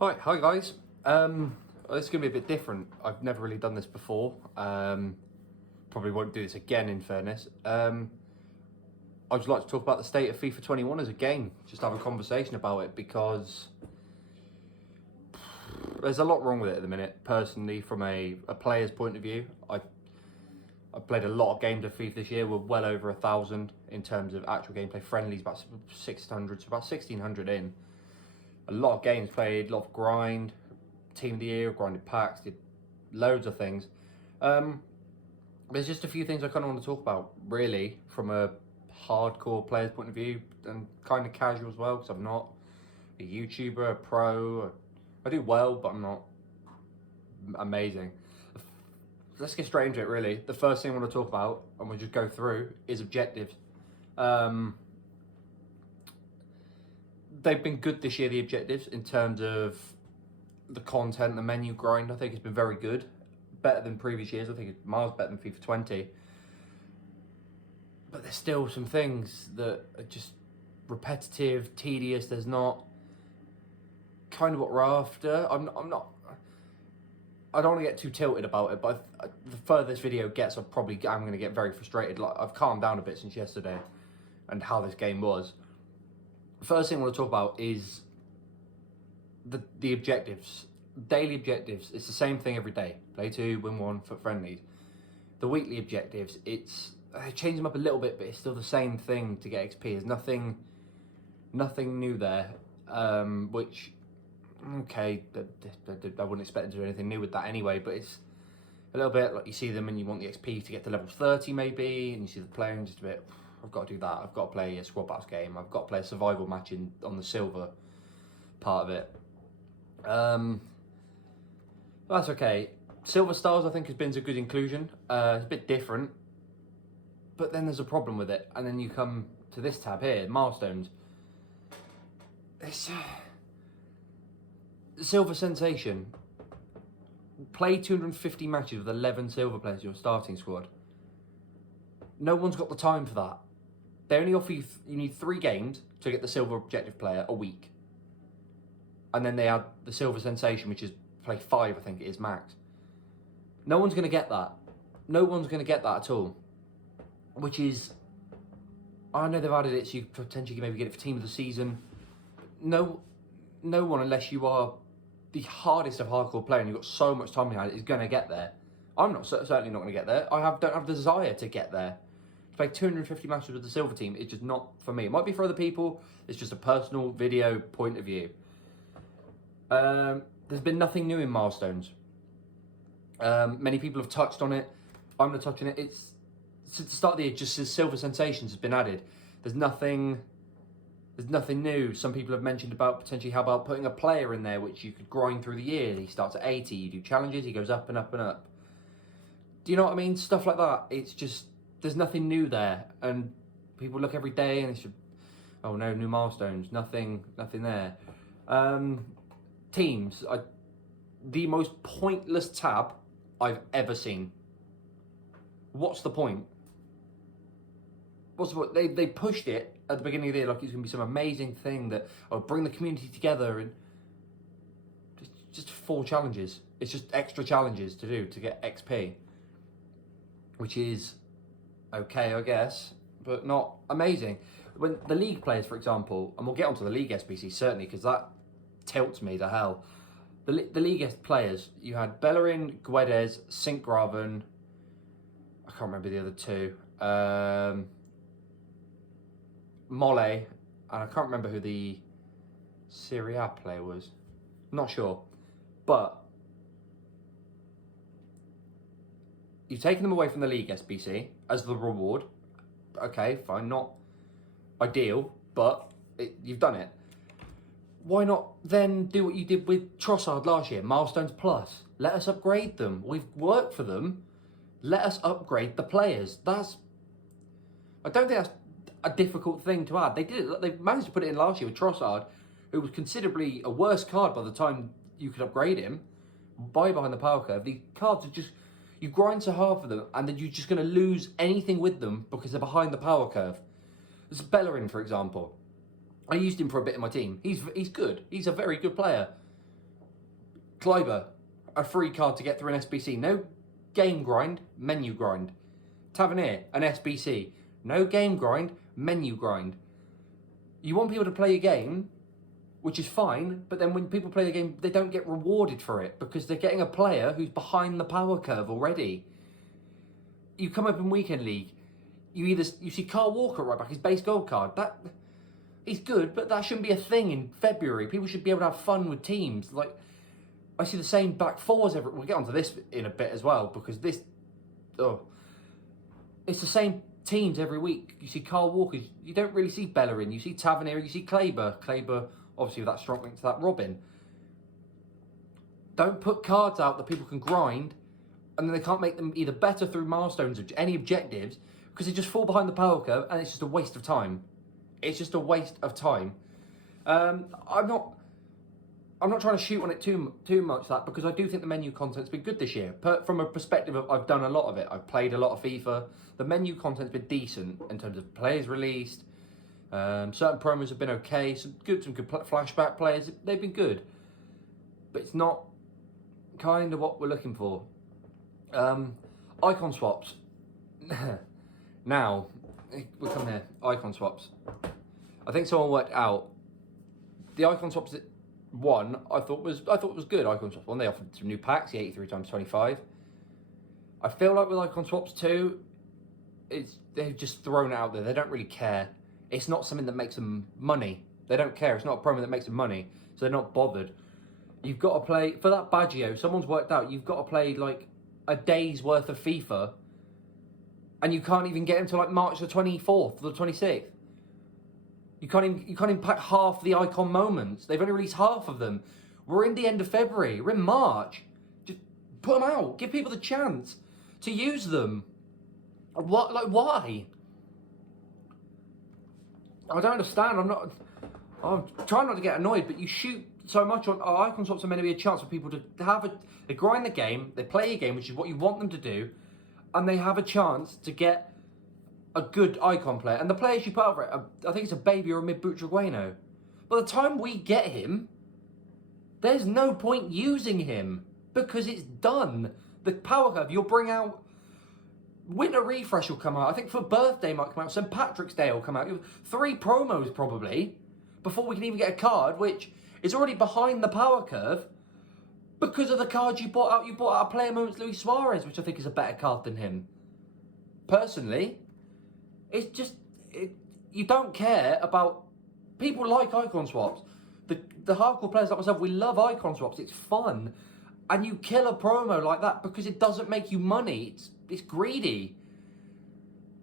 Hi guys. This is going to be a bit different. I've never really done this before. Probably won't do this again, in fairness. I'd just like to talk about the state of FIFA 21 as a game. Just have a conversation about it because there's a lot wrong with it at the minute. Personally, from a player's point of view, I've played a lot of games of FIFA this year. We're well over 1,000 in terms of actual gameplay. Friendlies about 600, so about 1,600 in. A lot of games played, a lot of grind, team of the year, grinded packs, did loads of things. There's just a few things I kind of want to talk about, really, from a hardcore player's point of view, and kind of casual as well, because I'm not a YouTuber, a pro. I do well, but I'm not amazing. Let's get straight into it, really. The first thing I want to talk about, and we'll just go through, is objectives. They've been good this year, the objectives, in terms of the content, the menu grind. I think it's been very good. Better than previous years. I think it's miles better than FIFA 20. But there's still some things that are just repetitive, tedious. There's not kind of what we're after. I don't want to get too tilted about it, but the further this video gets, I'm going to get very frustrated. Like, I've calmed down a bit since yesterday and how this game was. First thing I want to talk about is the objectives. Daily objectives, it's the same thing every day. Play 2, win 1 for friendlies. The weekly objectives, I change them up a little bit, but it's still the same thing to get XP. There's nothing new there, which, okay, I wouldn't expect them to do anything new with that anyway, but it's a little bit like you see them and you want the XP to get to level 30 maybe, and you see the player and just a bit, I've got to do that. I've got to play a squad battles game. I've got to play a survival match on the silver part of it. That's okay. Silver stars, I think, has been a good inclusion. It's a bit different, but then there's a problem with it. And then you come to this tab here, milestones. It's silver sensation. Play 250 matches with 11 silver players in your starting squad. No one's got the time for that. They only offer you need 3 games to get the silver objective player a week. And then they add the silver sensation, which is play 5, I think it is, max. No one's going to get that. No one's going to get that at all. Which is, I know they've added it so you potentially maybe get it for team of the season. No one, unless you are the hardest of hardcore player and you've got so much time behind it, is going to get there. I'm certainly not going to get there. Don't have the desire to get there. To play 250 matches with the silver team, it's just not for me. It might be for other people. It's just a personal video point of view. There's been nothing new in milestones. Many people have touched on it. I'm going to touch on it. It's since the start of the year, just as silver sensations has been added. There's nothing new. Some people have mentioned about potentially how about putting a player in there which you could grind through the year. He starts at 80. You do challenges. He goes up and up and up. Do you know what I mean? Stuff like that. It's just, there's nothing new there. And people look every day and it's just, oh no, new milestones. Nothing there. Teams. The most pointless tab I've ever seen. What's the point? They pushed it at the beginning of the year like it's going to be some amazing thing that will bring the community together, and just 4 challenges. It's just extra challenges to do to get XP. Which is okay, I guess, but not amazing. When the league players, for example, and we'll get onto the league SBC certainly, because that tilts me to hell. The league players, you had Bellerin, Guedes, Sinkgraven, I can't remember the other 2, Mole, and I can't remember who the Serie A player was. Not sure, but you've taken them away from the league SBC as the reward. Okay, fine, not ideal, but you've done it. Why not then do what you did with Trossard last year, Milestones Plus? Let us upgrade them. We've worked for them. Let us upgrade the players. I don't think that's a difficult thing to add. They did it. They managed to put it in last year with Trossard, who was considerably a worse card by the time you could upgrade him. Behind the power curve. The cards are just, you grind so hard for them, and then you're just going to lose anything with them because they're behind the power curve. There's Bellerin, for example. I used him for a bit in my team. He's good. He's a very good player. Kleiber, a free card to get through an SBC. No game grind, menu grind. Tavernier, an SBC. No game grind, menu grind. You want people to play a game, which is fine, but then when people play the game, they don't get rewarded for it because they're getting a player who's behind the power curve already. You come up in Weekend League, you see Kyle Walker right back, his base gold card. He's good, but that shouldn't be a thing in February. People should be able to have fun with teams. Like, I see the same back fours we'll get onto this in a bit as well, because it's the same teams every week. You see Kyle Walker, you don't really see Bellerin, you see Tavernier, you see Kleiber. Kleiber, obviously, with that strong link to that Robin. Don't put cards out that people can grind, and then they can't make them either better through milestones or any objectives, because they just fall behind the power curve, and it's just a waste of time. It's just a waste of time. I'm not trying to shoot on it too much, that, because I do think the menu content's been good this year. But from a perspective of, I've done a lot of it. I've played a lot of FIFA. The menu content's been decent in terms of players released. Certain promos have been okay. Some good flashback players. They've been good, but it's not kind of what we're looking for. Icon swaps. Now we'll come here. Icon swaps. I think someone worked out the icon swaps. One, I thought was good. Icon swaps. One, they offered some new packs, the 83x25. I feel like with icon swaps 2, they've just thrown it out there. They don't really care. It's not something that makes them money. They don't care. It's not a promo that makes them money, so they're not bothered. You've got to play for that Baggio. Someone's worked out you've got to play like a day's worth of FIFA, and you can't even get until like March the 24th or the 26th. You can't even pack half the icon moments. They've only released half of them. We're in the end of February. We're in March. Just put them out. Give people the chance to use them. What? Like, why? I don't understand. I'm trying not to get annoyed, but you shoot so much on icon swaps are meant to be a chance for people to they grind the game, they play a game, which is what you want them to do, and they have a chance to get a good icon player. And the players you put over it, I think it's a baby or a mid-boot Dragueno. By the time we get him, there's no point using him because it's done. The power curve, you'll bring out Winter Refresh will come out. I think for birthday might come out. St. Patrick's Day will come out. 3 promos probably before we can even get a card, which is already behind the power curve because of the cards you bought out. You bought out a Player Moments Luis Suarez, which I think is a better card than him. Personally, it's just you don't care about people like icon swaps. The hardcore players like myself, we love icon swaps. It's fun, and you kill a promo like that because it doesn't make you money. It's greedy.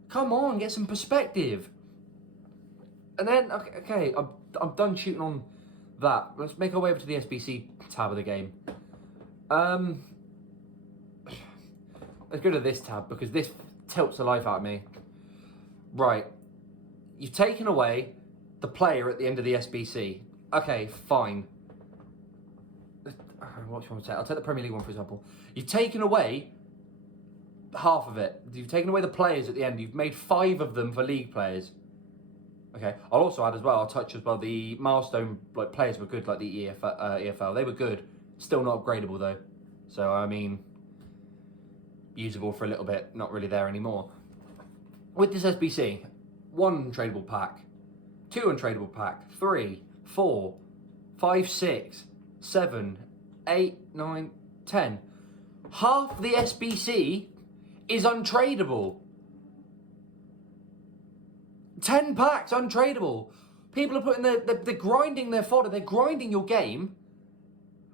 Come on, get some perspective. And then, okay, I'm done shooting on that. Let's make our way over to the SBC tab of the game. Let's go to this tab because this tilts the life out of me. Right, you've taken away the player at the end of the SBC. Okay, fine. What do you want to say? I'll take the Premier League one, for example. You've taken away half of it. You've taken away the players at the end. You've made 5 of them for league players. Okay, I'll also add as well, I'll touch as well, the milestone players were good, like the EFL. They were good. Still not upgradable though. So, I mean, usable for a little bit, not really there anymore. With this SBC, 1 untradeable pack, 2 untradeable pack, 3, 4, 5, 6, 7, 8, 9, 10. Half the SBC is untradeable. 10 packs untradeable. People are putting they're grinding their fodder, they're grinding your game,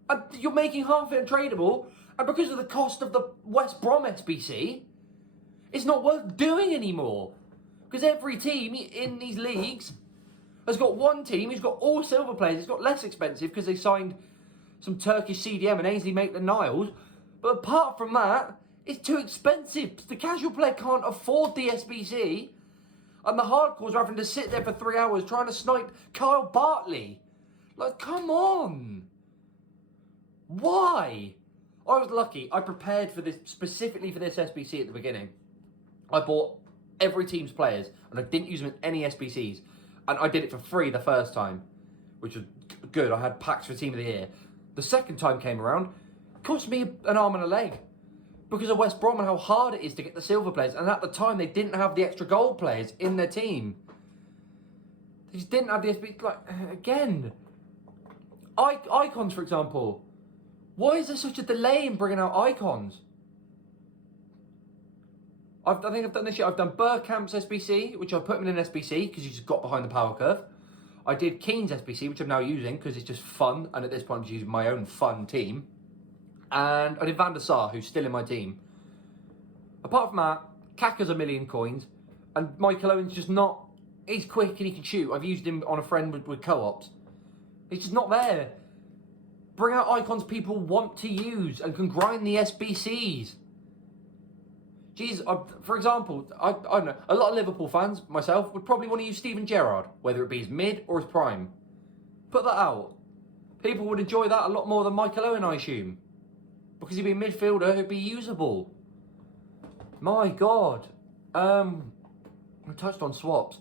and you're making half it untradeable, and because of the cost of the West Brom SBC, it's not worth doing anymore. Because every team in these leagues has got one team who's got all silver players. It's got less expensive because they signed some Turkish CDM and Ainsley Maitland-Niles. But apart from that, it's too expensive. The casual player can't afford the SBC. And the hardcores are having to sit there for 3 hours trying to snipe Kyle Bartley. Like, come on. Why? I was lucky. I prepared for this, specifically for this SBC at the beginning. I bought every team's players, and I didn't use them in any SBCs. And I did it for free the first time, which was good. I had packs for Team of the Year. The second time came around, cost me an arm and a leg. Because of West Brom and how hard it is to get the silver players. And at the time, they didn't have the extra gold players in their team. They just didn't have the SB. Like, again, icons, for example. Why is there such a delay in bringing out icons? I think I've done this year. I've done Burkamp's SBC, which I put him in an SBC because he just got behind the power curve. I did Keane's SBC, which I'm now using because it's just fun. And at this point, I'm just using my own fun team. And I did Van der Sar, who's still in my team. Apart from that, Kaka's a million coins. And Michael Owen's just not... He's quick and he can shoot. I've used him on a friend with co-ops. He's just not there. Bring out icons people want to use and can grind the SBCs. Jeez, for example, I don't know, a lot of Liverpool fans, myself, would probably want to use Steven Gerrard, whether it be his mid or his prime. Put that out. People would enjoy that a lot more than Michael Owen, I assume. Because he'd be a midfielder who'd be usable. My God. I touched on swaps.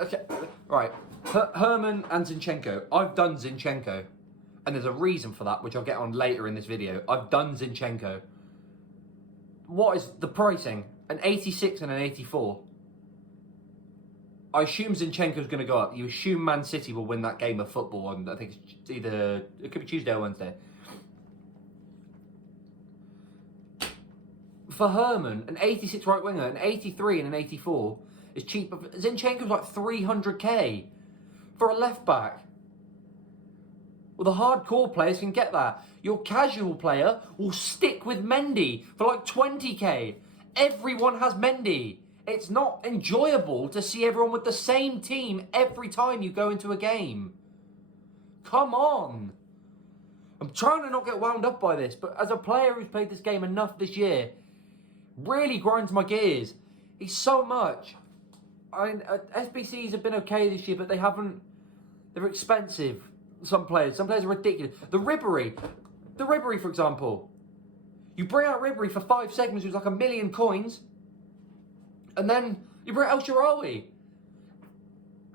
Okay, right. Herman and Zinchenko. I've done Zinchenko. And there's a reason for that, which I'll get on later in this video. I've done Zinchenko. What is the pricing? An 86 and an 84. I assume Zinchenko's going to go up. You assume Man City will win that game of football on, I think it's either, it could be Tuesday or Wednesday. For Herman, an 86 right winger, an 83 and an 84 is cheaper. Zinchenko's like 300k for a left back. Well, the hardcore players can get that. Your casual player will stick with Mendy for like 20k. Everyone has Mendy. It's not enjoyable to see everyone with the same team every time you go into a game. Come on. I'm trying to not get wound up by this, but as a player who's played this game enough this year, really grinds my gears. He's so much. I mean, SBCs have been okay this year, but they haven't... They're expensive. Some players are ridiculous. The Ribery, for example. You bring out Ribery for 5 seconds, who's like 1 million coins, and then you bring out El Shaarawy.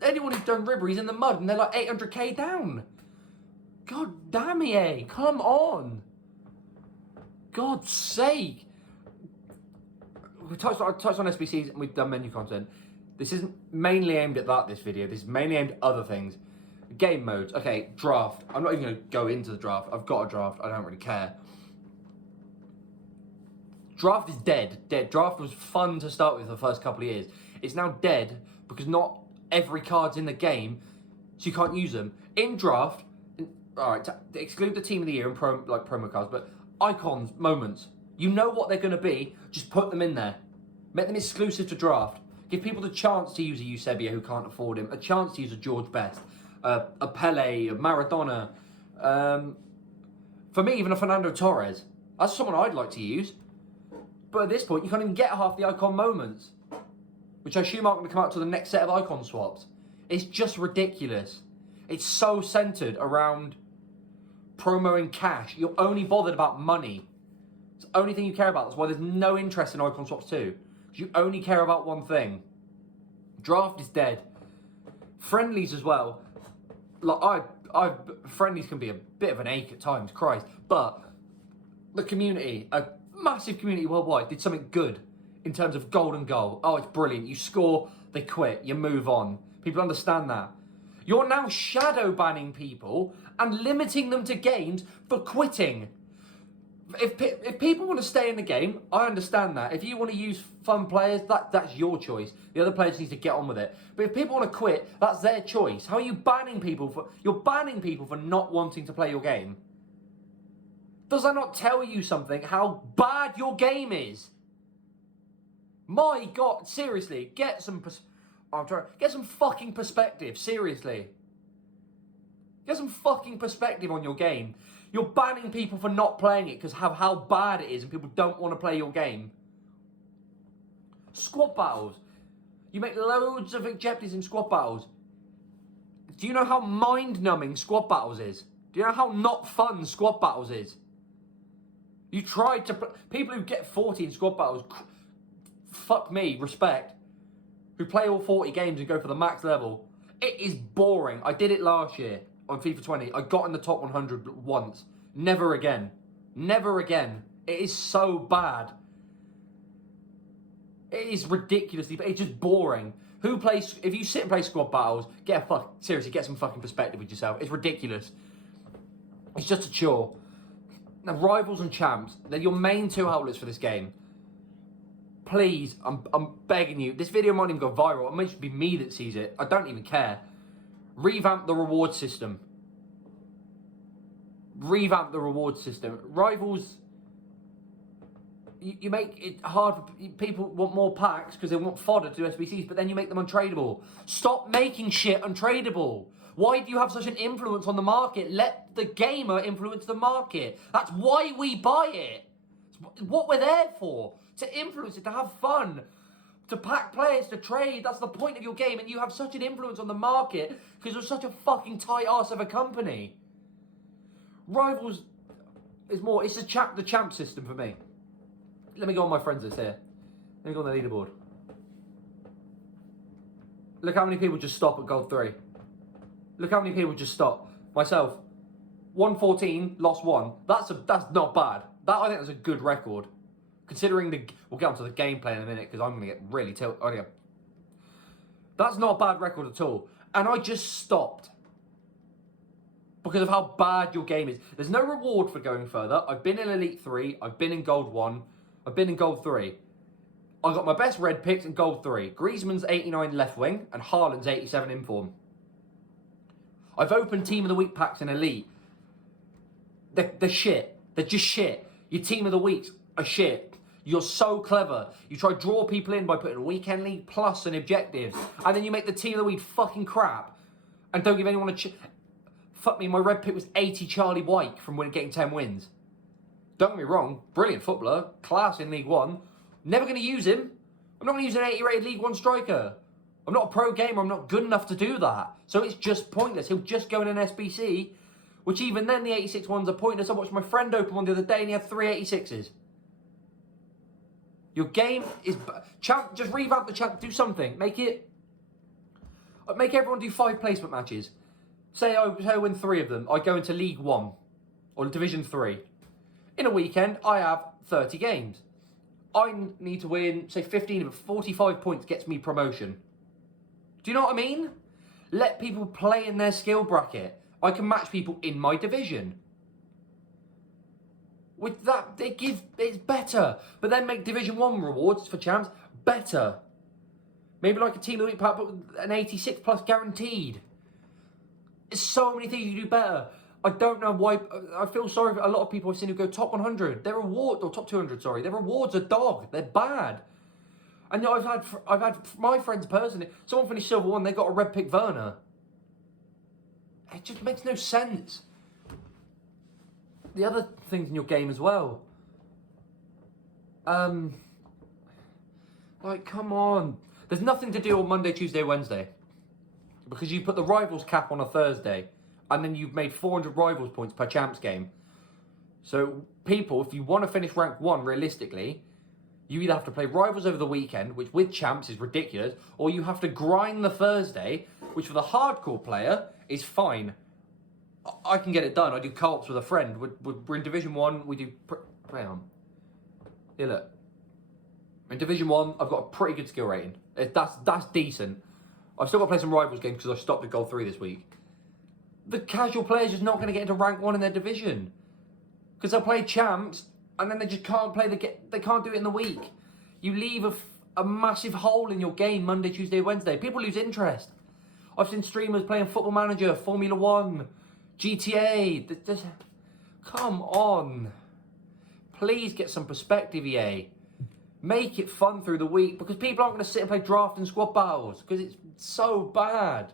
Anyone who's done Ribery's in the mud, and they're like 800k down. God damn it, come on. God's sake. I touched on SBCs and we've done menu content. This isn't mainly aimed at that, this video. This is mainly aimed at other things. Game modes. Okay, draft. I'm not even going to go into the draft. I've got a draft. I don't really care. Draft is dead. Draft was fun to start with the first couple of years. It's now dead because not every card's in the game, so you can't use them. In draft, alright, exclude the team of the year and promo cards, but icons, moments. You know what they're going to be, just put them in there. Make them exclusive to draft. Give people the chance to use a Eusebio who can't afford him, a chance to use a George Best, a Pele, a Maradona. For me, even a Fernando Torres. That's someone I'd like to use. But at this point, you can't even get half the icon moments, which I assume aren't going to come out to the next set of icon swaps. It's just ridiculous. It's so centered around promoing cash. You're only bothered about money. It's the only thing you care about. That's why there's no interest in icon swaps too. Because you only care about one thing. Draft is dead. Friendlies as well. Like friendlies can be a bit of an ache at times, Christ. But the community, a massive community worldwide, did something good in terms of golden goal. Oh, it's brilliant. You score, they quit, you move on. People understand that. You're now shadow banning people and limiting them to games for quitting. If people want to stay in the game, I understand that. If you want to use fun players, that's your choice. The other players need to get on with it. But if people want to quit, that's their choice. How are you banning people for... You're banning people for not wanting to play your game. Does that not tell you something, how bad your game is? My God, seriously, get some fucking perspective, seriously. Get some fucking perspective on your game. You're banning people for not playing it because of how bad it is and people don't want to play your game. Squad battles. You make loads of objectives in squad battles. Do you know how mind-numbing squad battles is? Do you know how not fun squad battles is? You tried to... People who get 40 in squad battles, fuck me, respect. Who play all 40 games and go for the max level. It is boring. I did it last year on FIFA 20. I got in the top 100 once. Never again. Never again. It is so bad. It is ridiculously bad. It's just boring. Who plays... If you sit and play squad battles, seriously, get some fucking perspective with yourself. It's ridiculous. It's just a chore. Now, rivals and champs, they're your main two outlets for this game. Please, I'm begging you. This video might even go viral. It might just be me that sees it. I don't even care. Revamp the reward system. Revamp the reward system. Rivals... You make it hard for people want more packs because they want fodder to do SBCs, but then you make them untradeable. Stop making shit untradeable. Why do you have such an influence on the market? Let the gamer influence the market. That's why we buy it. It's what we're there for. To influence it, to have fun, to pack players, to trade. That's the point of your game, and you have such an influence on the market because you're such a fucking tight ass of a company. Rivals is more, it's the champ system for me. Let me go on my friends list here. Let me go on the leaderboard. Look how many people just stop at gold 3. Look how many people just stop. Myself, 114, lost 1. That's not bad. I think that's a good record. Considering we'll get onto the gameplay in a minute because I'm going to get really tilted. Oh, yeah. That's not a bad record at all. And I just stopped. Because of how bad your game is. There's no reward for going further. I've been in Elite 3. I've been in Gold 1. I've been in Gold 3. I got my best red picks in Gold 3. Griezmann's 89 left wing and Haaland's 87 in form. I've opened Team of the Week packs in Elite. They're shit. They're just shit. Your Team of the Weeks are shit. You're so clever. You try to draw people in by putting a weekend league plus and objectives. And then you make the Team of the Week fucking crap. And don't give anyone a fuck me, my red pick was 80 Charlie White from getting 10 wins. Don't get me wrong, brilliant footballer, class in League 1. Never going to use him. I'm not going to use an 80 rated League 1 striker. I'm not a pro gamer, I'm not good enough to do that. So it's just pointless. He'll just go in an SBC, which even then the 86 ones are pointless. I watched my friend open one the other day and he had 3 86s. Your game is... Champ, just revamp the champ, do something. Make everyone do 5 placement matches. Say I win 3 of them, I go into League 1 or Division 3. In a weekend, I have 30 games. I need to win, say 15 of 45 points gets me promotion. Do you know what I mean? Let people play in their skill bracket. I can match people in my division. With that, it's better. But then make Division 1 rewards for champs better. Maybe like a Team of the Week pack, but an 86 plus guaranteed. There's so many things you can do better. I don't know why. I feel sorry for a lot of people I've seen who go top 100. Their reward, or top 200, sorry. Their rewards are dog. They're bad. And I've had my friends personally. Someone finished Silver 1. They got a red pick Werner. It just makes no sense. The other things in your game as well. Like, come on. There's nothing to do on Monday, Tuesday, Wednesday. Because you put the rivals cap on a Thursday. And then you've made 400 rivals points per champs game. So people, if you want to finish rank 1 realistically, you either have to play rivals over the weekend, which with champs is ridiculous, or you have to grind the Thursday, which for the hardcore player is fine. I can get it done. I do co-ops with a friend. We're in Division 1. We do... Hang on. Yeah, look. In Division 1, I've got a pretty good skill rating. That's decent. I've still got to play some rivals games because I stopped at Gold 3 this week. The casual player's just not going to get into rank 1 in their division. Because they'll play champs, and then they just can't play they can't do it in the week. You leave a massive hole in your game Monday, Tuesday, Wednesday. People lose interest. I've seen streamers playing Football Manager, Formula 1, GTA. Come on. Please get some perspective, EA. Make it fun through the week, because people aren't going to sit and play draft and squad battles, because it's so bad.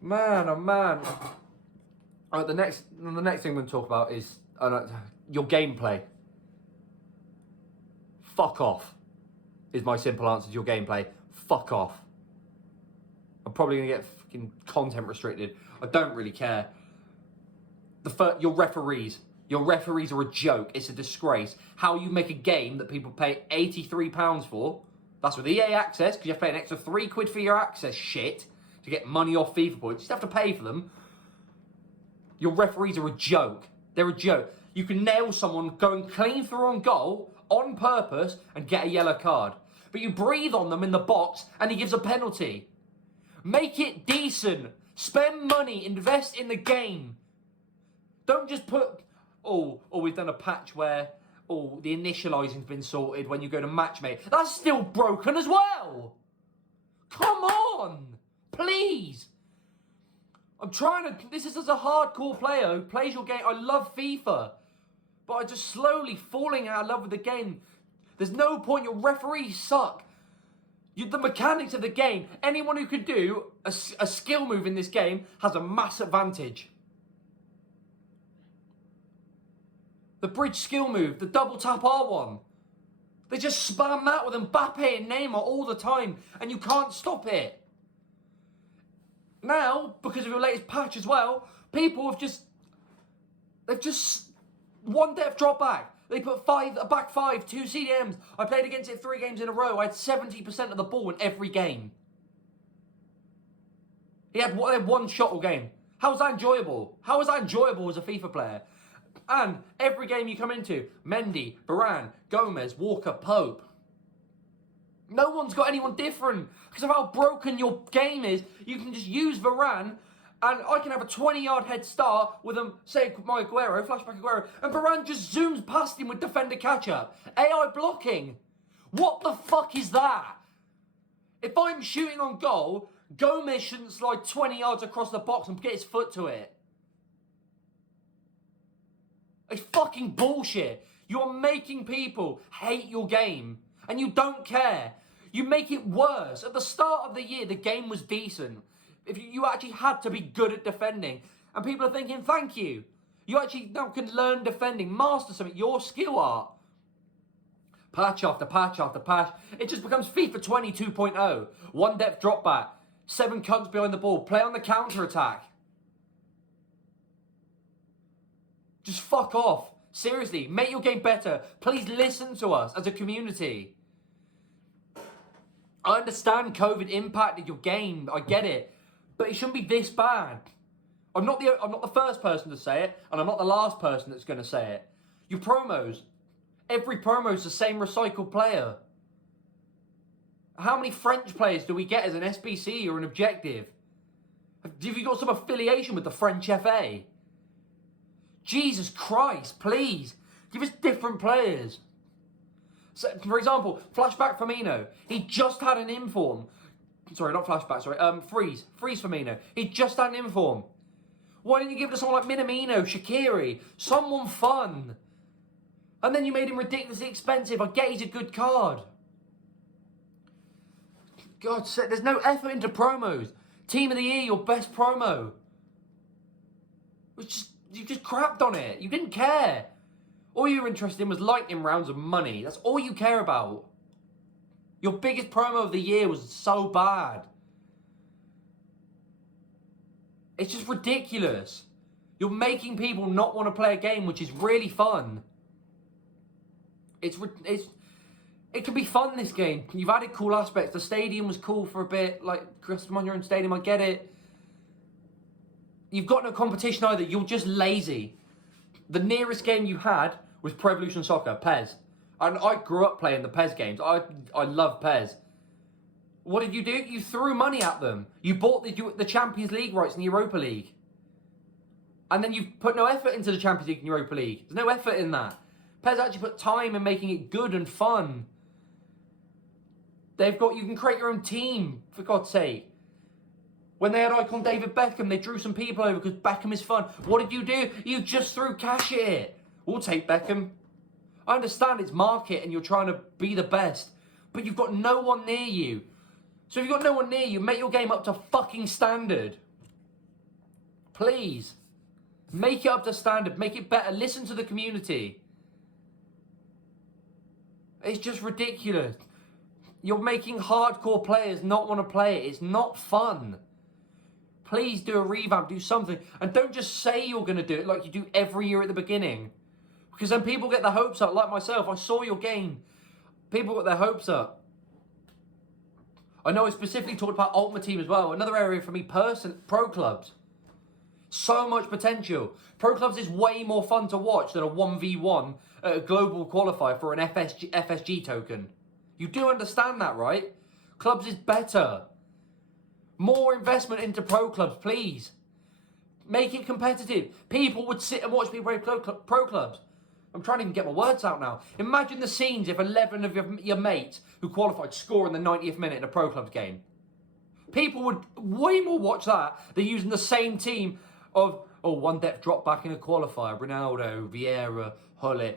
Man, oh man. Alright, the next thing we're going to talk about is your gameplay. Fuck off, is my simple answer to your gameplay. Fuck off. I'm probably going to get fucking content restricted. I don't really care. Your referees. Your referees are a joke. It's a disgrace. How you make a game that people pay £83 for. That's with EA access, because you have to pay an extra £3 for your access shit to get money off FIFA points. You just have to pay for them. Your referees are a joke. They're a joke. You can nail someone going clean through on goal on purpose and get a yellow card. But you breathe on them in the box and he gives a penalty. Make it decent. Spend money. Invest in the game. Don't just put, we've done a patch where, the initialising's been sorted when you go to matchmate. That's still broken as well. Come on. Please. I'm trying to, this is as a hardcore player who plays your game. I love FIFA. But I'm just slowly falling out of love with the game. There's no point. Your referees suck. The mechanics of the game, anyone who can do a skill move in this game has a mass advantage. The bridge skill move, the double tap R1. They just spam that with Mbappe and Neymar all the time, and you can't stop it. Now, because of your latest patch as well, people have they've just one depth drop back. They put a back five, 2 CDMs. I played against it 3 games in a row. I had 70% of the ball in every game. He had one shot all game. How was that enjoyable? How was that enjoyable as a FIFA player? And every game you come into, Mendy, Varane, Gomez, Walker, Pope. No one's got anyone different. Because of how broken your game is, you can just use Varane and I can have a 20-yard head start with him, say, my Aguero, flashback Aguero, and Varane just zooms past him with defender catch-up. AI blocking. What the fuck is that? If I'm shooting on goal, Gomez shouldn't slide 20 yards across the box and get his foot to it. It's fucking bullshit. You're making people hate your game, and you don't care. You make it worse. At the start of the year, the game was decent. If you actually had to be good at defending, and people are thinking, thank you. You actually now can learn defending, master something, your skill art. Patch after patch after patch. It just becomes FIFA 20 2.0. One depth drop back. 7 cunts behind the ball. Play on the counter attack. Just fuck off. Seriously, make your game better. Please listen to us as a community. I understand COVID impacted your game. I get it. But it shouldn't be this bad. I'm not the first person to say it, and I'm not the last person that's going to say it. Your promos. Every promo is the same recycled player. How many French players do we get as an SBC or an objective? Have you got some affiliation with the French FA? Jesus Christ, please. Give us different players. So, for example, flashback Firmino. He just had an inform. Sorry, not flashback, sorry. Freeze Firmino. He just had an inform. Why didn't you give it to someone like Minamino, Shaqiri? Someone fun. And then you made him ridiculously expensive. I get he's a good card. God, there's no effort into promos. Team of the year, your best promo. You just crapped on it. You didn't care. All you were interested in was lightning rounds of money. That's all you care about. Your biggest promo of the year was so bad. It's just ridiculous. You're making people not want to play a game which is really fun. It can be fun, this game. You've added cool aspects. The stadium was cool for a bit, like custom your own stadium, I get it. You've got no competition either. You're just lazy. The nearest game you had was Pro Evolution Soccer, PES. And I grew up playing the PES games. I love PES. What did you do? You threw money at them. You bought the Champions League rights in the Europa League. And then you put no effort into the Champions League and Europa League. There's no effort in that. PES actually put time in making it good and fun. You can create your own team, for God's sake. When they had icon David Beckham, they drew some people over because Beckham is fun. What did you do? You just threw cash at it. We'll take Beckham. I understand it's market and you're trying to be the best, but you've got no one near you. So if you've got no one near you, make your game up to fucking standard. Please. Make it up to standard. Make it better. Listen to the community. It's just ridiculous. You're making hardcore players not want to play it. It's not fun. Please do a revamp, do something. And don't just say you're going to do it like you do every year at the beginning. Because then people get their hopes up, like myself. I saw your game. People got their hopes up. I know I specifically talked about Ultimate Team as well. Another area for me, pro clubs. So much potential. Pro Clubs is way more fun to watch than a 1v1 at a global qualifier for an FSG token. You do understand that, right? Clubs is better. More investment into Pro Clubs, please. Make it competitive. People would sit and watch me play Pro Clubs. I'm trying to even get my words out now. Imagine the scenes if 11 of your mates who qualified score in the 90th minute in a Pro Clubs game. People would way more watch that than using the same team of, one depth drop back in a qualifier. Ronaldo, Vieira, Hullet,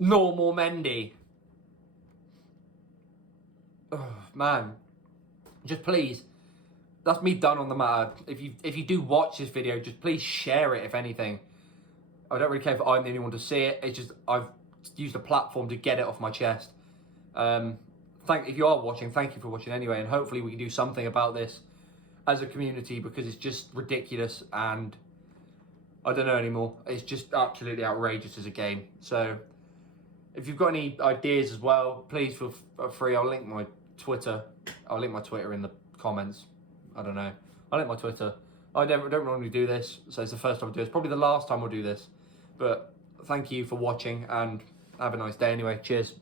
Normal Mendy. Oh, man. Just please. That's me done on the matter. If you do watch this video, just please share it, if anything. I don't really care if I'm the only one to see it. It's just I've used a platform to get it off my chest. If you are watching, thank you for watching anyway, and hopefully we can do something about this as a community, because it's just ridiculous and I don't know anymore. It's just absolutely outrageous as a game. So if you've got any ideas as well, please feel free. I'll link my Twitter. I'll link my Twitter in the comments. I don't know. I'll link my Twitter. I don't normally do this, so it's the first time I do this. Probably the last time I'll do this. But thank you for watching and have a nice day anyway. Cheers.